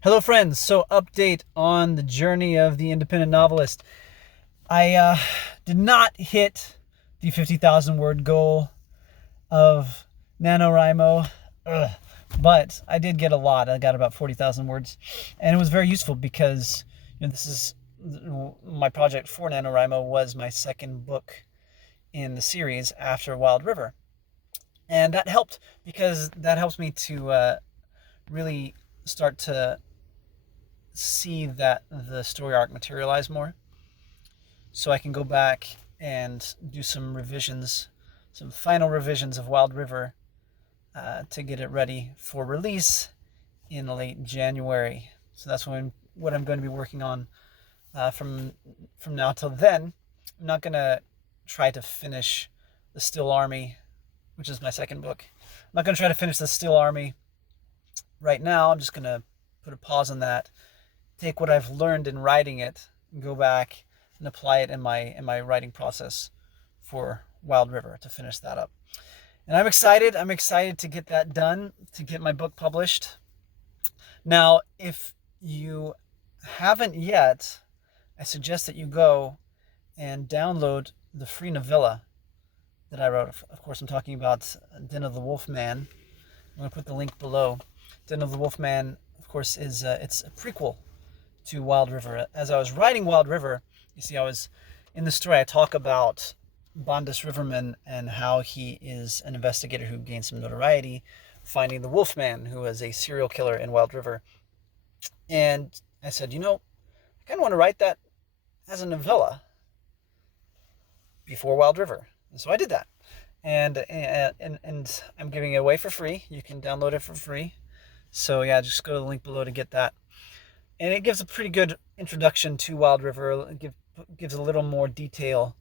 Hello friends, so update on the journey of the independent novelist. I did not hit the 50,000 word goal of NaNoWriMo, but I did get a lot. I got about 40,000 words, and it was very useful because this is my project for NaNoWriMo was my second book in the series after Wild River. And that helped because that helps me to really start to see that the story arc materialize more, so I can go back and do some revisions, some final revisions of Wild River to get it ready for release in late January. So that's what I'm going to be working on from now till then. I'm not going to try to finish the Still Army, which is my second book. I'm not going to try to finish the Still Army right now. I'm just going to put a pause on that, take what I've learned in writing it, and go back and apply it in my writing process for Wild River to finish that up. And I'm excited. I'm excited to get that done, to get my book published. Now, if you haven't yet, I suggest that you go and download the free novella that I wrote. Of course, I'm talking about Den of the Wolfman. I'm going to put the link below. Den of the Wolfman, of course, is it's a prequel to Wild River. As I was writing Wild River, you see, I was in the story. I talk about Bondus Riverman and how he is an investigator who gained some notoriety, finding the Wolfman, who was a serial killer in Wild River. And I said, I kind of want to write that as a novella before Wild River. And so I did that. And I'm giving it away for free. You can download it for free. So yeah, just go to the link below to get that. And it gives a pretty good introduction to Wild River. It gives a little more detail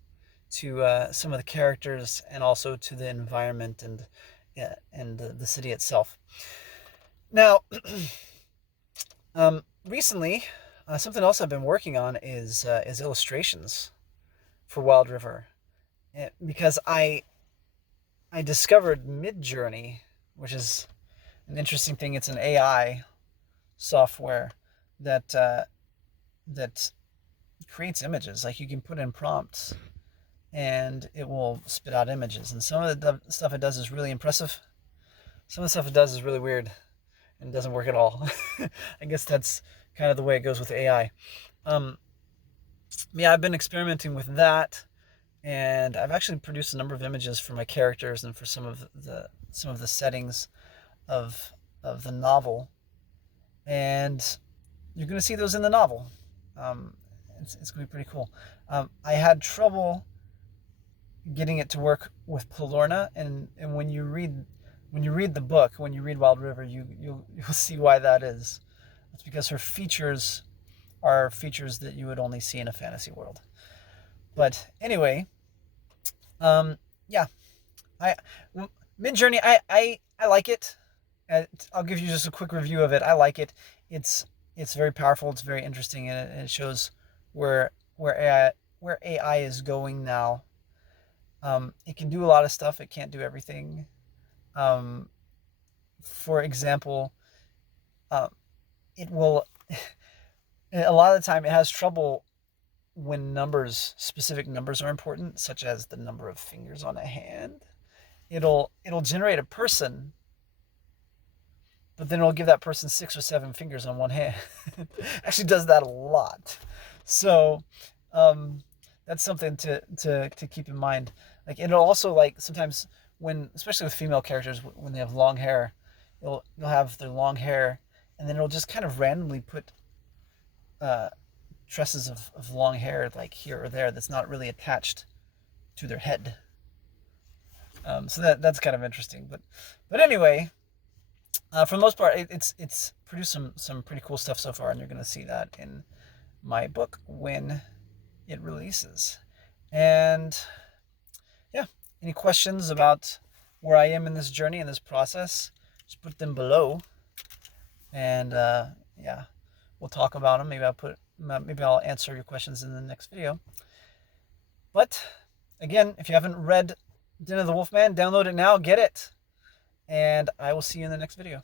to some of the characters and also to the environment and the city itself. Now, recently, something else I've been working on is illustrations for Wild River, because I discovered Midjourney, which is an interesting thing. It's an AI software that creates images. Like, you can put in prompts and it will spit out images. And some of the stuff it does is really impressive. Some of the stuff it does is really weird and doesn't work at all. I guess that's kind of the way it goes with AI. Yeah, I've been experimenting with that, and I've actually produced a number of images for my characters and for some of the settings of the novel. And you're going to see those in the novel. It's going to be pretty cool. I had trouble getting it to work with Pelorna, and when you read the book, when you read Wild River, you'll see why that is. It's because her features are features that you would only see in a fantasy world. But anyway, yeah, Midjourney, I like it. I'll give you just a quick review of it. I like it. It's very powerful. It's very interesting, and it shows where AI is going now. It can do a lot of stuff. It can't do everything. For example, it will a lot of the time it has trouble when specific numbers are important, such as the number of fingers on a hand. It'll generate a person, but then it'll give that person 6 or 7 fingers on one hand. Actually does that a lot. So that's something to keep in mind. Like, it'll also, like, sometimes when, especially with female characters, when they have long hair, they'll have their long hair, and then it'll just kind of randomly put tresses of long hair, like here or there, that's not really attached to their head. So that's kind of interesting. But anyway, for the most part, it's produced some pretty cool stuff so far, and you're going to see that in my book when it releases. And yeah, any questions about where I am in this journey, in this process, just put them below, and yeah, we'll talk about them. Maybe I'll answer your questions in the next video. But again, if you haven't read Den of the Wolfman, download it now, get it, and I will see you in the next video.